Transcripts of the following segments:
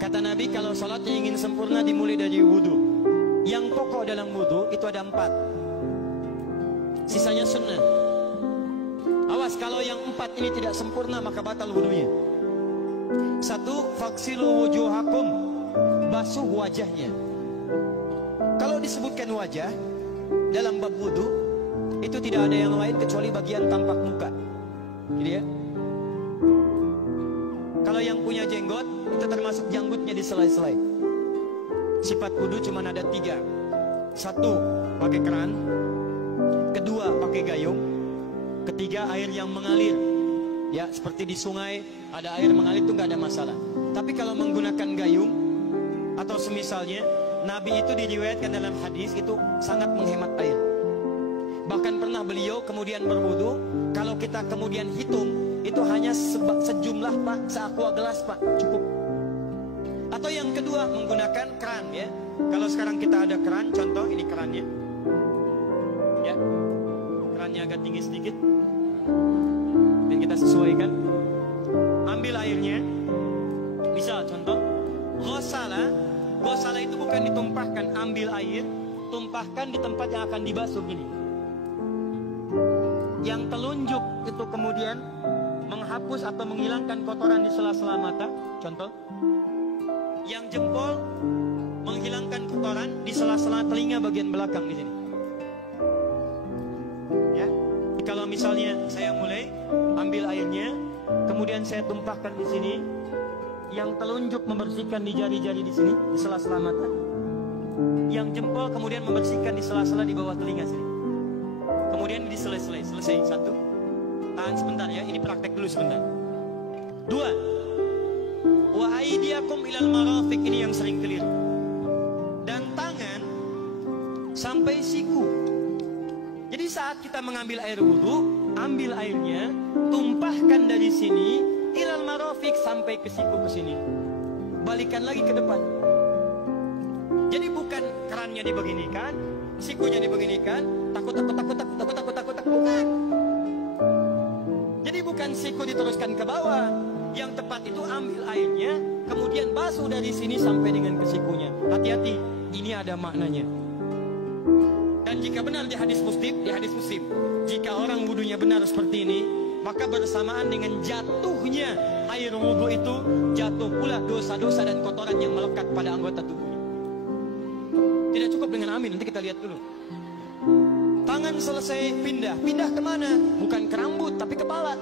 Kata Nabi, kalau sholat ingin sempurna dimulai dari wudhu. Yang pokok dalam wudhu itu ada 4. Sisanya sunnah. Awas kalau yang 4 ini tidak sempurna maka batal wudhunya. 1. Faksilu wujuhakum, basuh wajahnya. Kalau disebutkan wajah dalam bab wudhu, itu tidak ada yang lain kecuali bagian tampak muka. Jadi ya, kalau yang punya jenggot itu termasuk janggutnya di selai-selai. Sifat wudhu cuma ada 3. 1, pakai keran. 2, pakai gayung. 3, air yang mengalir. Ya, seperti di sungai ada air mengalir itu nggak ada masalah. Tapi kalau menggunakan gayung atau semisalnya, Nabi itu diriwayatkan dalam hadis itu sangat menghemat air. Bahkan pernah beliau kemudian berwudu, kalau kita kemudian hitung itu hanya sejumlah pak, seaqua gelas pak, cukup. Atau yang kedua menggunakan keran ya. Kalau sekarang kita ada keran, contoh ini kerannya. Ya, kerannya agak tinggi sedikit. Dan kita sesuaikan. Ambil airnya. Misal contoh, ghosala. Ghosala itu bukan ditumpahkan, ambil air, tumpahkan di tempat yang akan dibasuh gini. Yang telunjuk itu kemudian menghapus atau menghilangkan kotoran di sela-sela mata, contoh. Yang jempol menghilangkan kotoran di sela-sela telinga bagian belakang di sini. Ya. Kalau misalnya saya mulai ambil airnya, kemudian saya tumpahkan di sini, yang telunjuk membersihkan di jari-jari di sini, di sela-sela mata. Yang jempol kemudian membersihkan di sela-sela di bawah telinga sini. Kemudian di selesai. 1. Tahan sebentar ya, ini praktek dulu sebentar. 2. Wa aidiakum ilal marafiq, ini yang sering keliru. Dan tangan sampai siku. Jadi saat kita mengambil air wudhu, ambil airnya, tumpahkan dari sini ilal marafiq sampai ke siku ke sini. Balikan lagi ke depan. Jadi bukan kerannya dibeginikan, sikunya dibeginikan, takut. Bukan. Jadi bukan siku diteruskan ke bawah. Yang tepat itu ambil airnya, kemudian basuh dari sini sampai dengan ke sikunya. Hati-hati, ini ada maknanya. Dan jika benar di hadis Muslim, jika orang wudunya benar seperti ini, maka bersamaan dengan jatuhnya air wudu itu, jatuh pula dosa-dosa dan kotoran yang melekat pada anggota tubuhnya. Tidak cukup dengan amin, nanti kita lihat dulu. Tangan selesai pindah kemana? Bukan ke rambut, tapi kepala.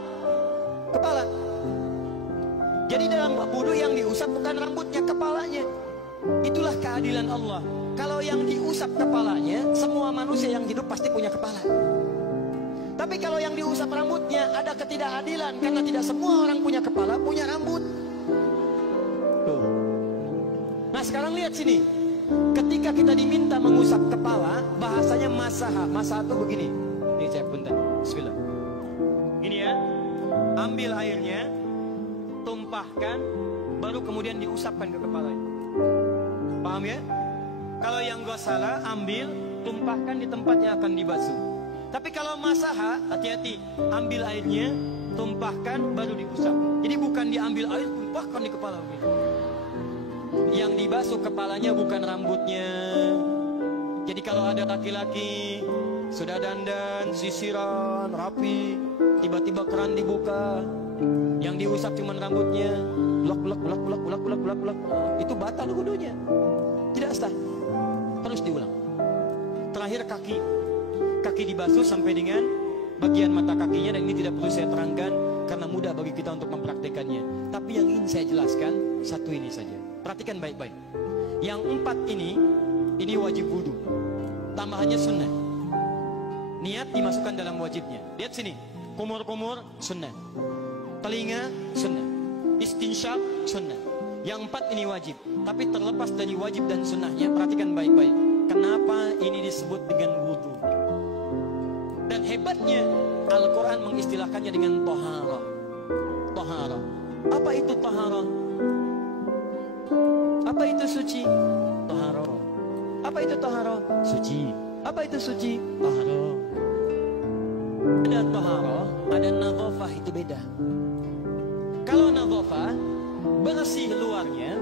Jadi dalam wudu yang diusap bukan rambutnya, kepalanya. Itulah keadilan Allah. Kalau yang diusap kepalanya, semua manusia yang hidup pasti punya kepala. Tapi kalau yang diusap rambutnya, ada ketidakadilan, karena tidak semua orang punya kepala, punya rambut. Tuh. Nah sekarang lihat sini. Ketika kita diminta mengusap kepala, bahasanya masaha. Masaha itu begini. Ini saya punten. Bismillah. Ini ya. Ambil airnya, tumpahkan, baru kemudian diusapkan ke kepala. Paham ya? Kalau yang ghosala, ambil, tumpahkan di tempat yang akan dibasuh. Tapi kalau masaha, hati-hati. Ambil airnya, tumpahkan, baru diusap. Jadi bukan diambil air, tumpahkan di kepala. Yang dibasuh kepalanya bukan rambutnya. Jadi kalau ada laki-laki sudah dandan, sisiran, rapi, tiba-tiba keran dibuka, yang diusap cuma rambutnya, ulak, itu batal wudunya, tidak sah. Terus diulang. Terakhir kaki dibasuh sampai dengan bagian mata kakinya, dan ini tidak perlu saya terangkan karena mudah bagi kita untuk mempraktekannya. Tapi yang ingin saya jelaskan satu ini saja. Perhatikan baik-baik. Yang 4 ini wajib wudhu. Tambahannya sunnah. Niat dimasukkan dalam wajibnya. Lihat sini. Kumur-kumur sunnah. Telinga sunnah. Istinsyak sunnah. Yang 4 ini wajib. Tapi terlepas dari wajib dan sunnahnya, perhatikan baik-baik. Kenapa ini disebut dengan wudhu? Dan hebatnya Al-Quran mengistilahkannya dengan tohara. Tohara. Apa itu tohara? Apa itu suci? Tohara. Apa itu tohara? Suci. Apa itu suci? Tohara. Ada tohara, ada nadhafah, itu beda. Kalau nadhafah, bersih luarnya,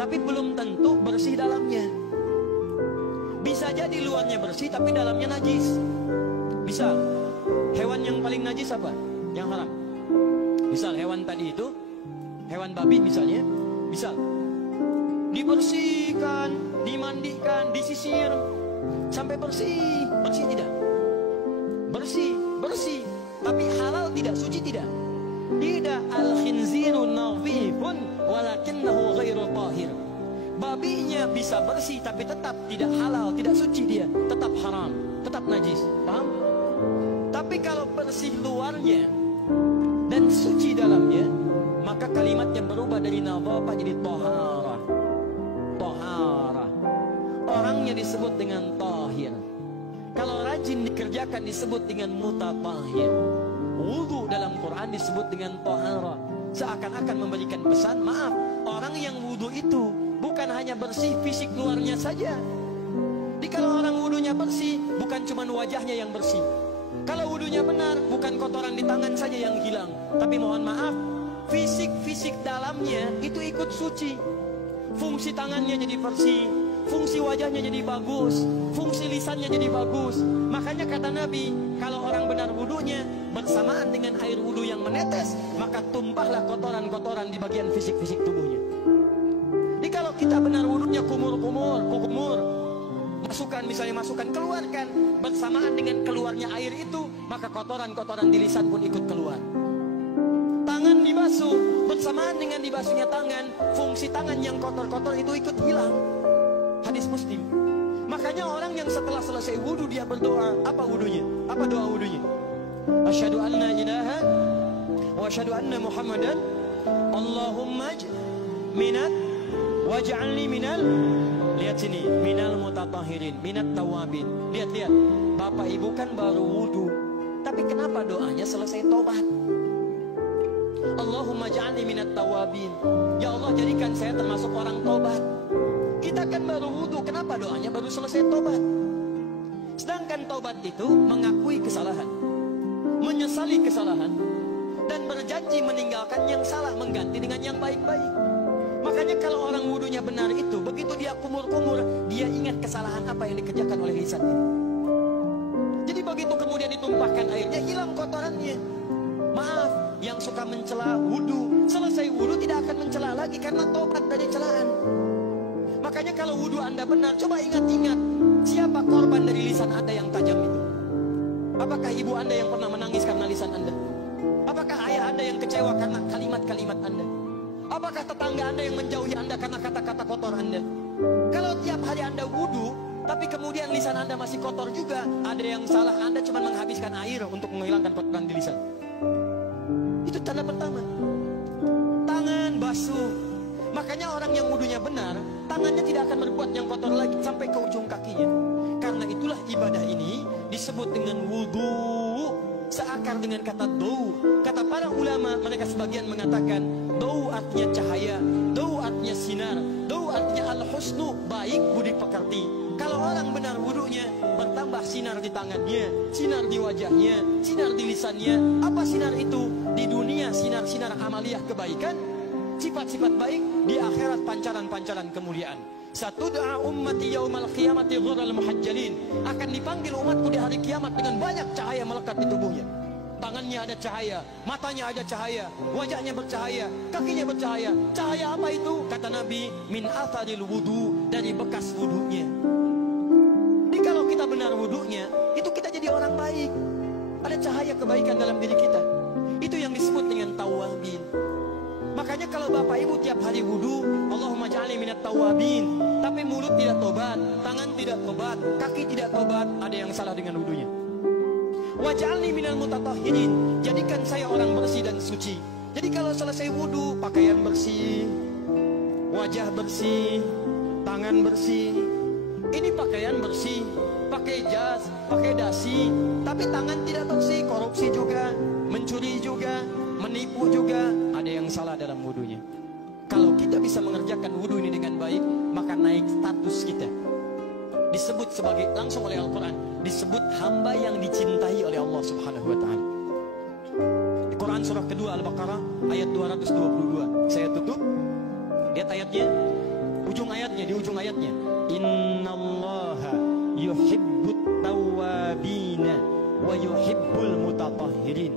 tapi belum tentu bersih dalamnya. Bisa jadi luarnya bersih, tapi dalamnya najis. Misal, hewan yang paling najis apa? Yang haram. Misal hewan tadi itu, hewan babi misalnya, misal dibersihkan, dimandikan, disisir sampai bersih. Bersih tidak? Bersih, bersih. Tapi halal tidak, suci tidak? Tidak. Al-khinziru nadhifun walakinnahu ghairu tahir. Babinya bisa bersih tapi tetap tidak halal, tidak suci dia, tetap haram, tetap najis. Paham? Tapi kalau bersih luarnya dan suci dalamnya, maka kalimatnya berubah dari nadhafah jadi taharah. Taharah. Orangnya disebut dengan tahir. Kalau rajin dikerjakan disebut dengan mutatahhir. Wudu dalam Quran disebut dengan taharah. Seakan-akan memberikan pesan, maaf, orang yang wudu itu bukan hanya bersih fisik luarnya saja. Jadi kalau orang wudunya bersih, bukan cuma wajahnya yang bersih. Kalau wudunya benar, bukan kotoran di tangan saja yang hilang. Tapi mohon maaf, fisik-fisik dalamnya itu ikut suci. Fungsi tangannya jadi bersih, fungsi wajahnya jadi bagus, fungsi lisannya jadi bagus. Makanya kata Nabi, kalau orang benar wudunya bersamaan dengan air wudu yang menetes, maka tumpahlah kotoran-kotoran di bagian fisik-fisik tubuhnya. Jadi kalau kita benar wudunya kumur, masukkan, misalnya masukkan, keluarkan, bersamaan dengan keluarnya air itu, maka kotoran-kotoran di lisan pun ikut keluar. Tangan dibasuh, bersamaan dengan dibasuhnya tangan, fungsi tangan yang kotor-kotor itu ikut hilang. Hadis Muslim. Makanya orang yang setelah selesai wudu dia berdoa, apa wudunya? Apa doa wudunya? Asyhadu an la ilaha wa asyhadu anna Muhammadan Allahumma minat waj'alni minal, lihat sini, minal mutatahhirin, minat tawabin. Lihat, Bapak Ibu kan baru wudu, tapi kenapa doanya selesai tobat? Allahumma ja'alni minat tawabin. Ya Allah, jadikan saya termasuk orang tobat. Kita kan baru wudu, kenapa doanya baru selesai tobat? Sedangkan tobat itu mengakui kesalahan, menyesali kesalahan, dan berjanji meninggalkan yang salah, mengganti dengan yang baik-baik. Makanya kalau orang wudunya benar itu, begitu dia kumur-kumur, dia ingat kesalahan apa yang dikerjakan oleh lisan ini. Jadi begitu kemudian ditumpahkan airnya, hilang kotorannya. Maaf, yang suka mencela wudu, selesai wudu tidak akan mencela lagi karena tobat dari celaan. Makanya kalau wudu Anda benar, coba ingat-ingat, siapa korban dari lisan Anda yang tajam itu? Apakah ibu Anda yang pernah menangis karena lisan Anda? Apakah ayah Anda yang kecewa karena kalimat-kalimat Anda? Apakah tetangga Anda yang menjauhi Anda karena kata-kata kotor Anda? Kalau tiap hari Anda wudu, tapi kemudian lisan Anda masih kotor juga, ada yang salah. Anda cuma menghabiskan air untuk menghilangkan kotoran di lisan. Itu tanda pertama. Tangan basuh. Makanya orang yang wudunya benar, tangannya tidak akan berbuat yang kotor lagi sampai ke ujung kakinya. Karena itulah ibadah ini disebut dengan wudu, seakar dengan kata dau. Kata para ulama, mereka sebagian mengatakan dau artinya cahaya, dau artinya sinar, dau artinya al-husnu, baik budi pekerti. Kalau orang benar wudunya, bertambah sinar di tangannya, sinar di wajahnya, sinar di lisannya. Apa sinar itu? Di dunia sinar-sinar amaliyah kebaikan, sifat-sifat baik, di akhirat pancaran-pancaran kemuliaan. Satud'a ummati yaumal qiyamati ghurral muhajjalin. Akan dipanggil umatku di hari kiamat dengan banyak cahaya melekat di tubuhnya. Tangannya ada cahaya, matanya ada cahaya, wajahnya bercahaya, kakinya bercahaya. Cahaya apa itu? Kata Nabi, min atharil wudu, dari bekas wudunya. Jadi kalau kita benar wudunya, itu kita jadi orang baik. Ada cahaya kebaikan dalam diri kita. Itu yang disebut dengan tawabin. Makanya kalau Bapak Ibu tiap hari wudu, Allahumma ja'alni minat tawabin, tapi mulut tidak tobat, tangan tidak tobat, kaki tidak tobat, ada yang salah dengan wudunya. Waj'alni minal mutatahhirin, jadikan saya orang bersih dan suci. Jadi kalau selesai wudu, pakaian bersih, wajah bersih, tangan bersih. Ini pakaian bersih, pakai jas, pakai dasi, tapi tangan tidak bersih, korupsi juga, mencuri juga, menipu juga, ada yang salah dalam wudunya. Kalau kita bisa mengerjakan wudu ini dengan baik, maka naik status kita. Disebut sebagai, langsung oleh Al-Quran, disebut hamba yang dicintai oleh Allah Subhanahu wa ta'ala. Di Quran surah kedua Al-Baqarah ayat 222. Saya tutup. Lihat ayatnya, di ujung ayatnya. Innallaha yuhibbut tawwabina wa yuhibbul mutatahhirin.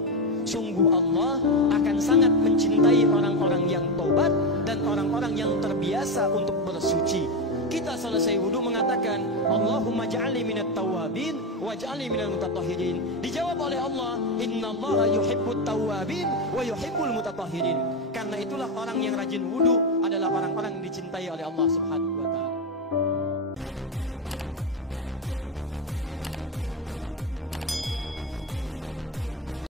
Sungguh Allah akan sangat mencintai orang-orang yang tobat dan orang-orang yang terbiasa untuk bersuci. Kita selesai wudu mengatakan Allahumma ja'alni minat tawabin waj'alni minal mutatahhirin. Dijawab oleh Allah, innallaha yuhibbut tawabin wa yuhibbul mutatahhirin. Karena itulah orang yang rajin wudu adalah orang-orang yang dicintai oleh Allah Subhanahu wa taala.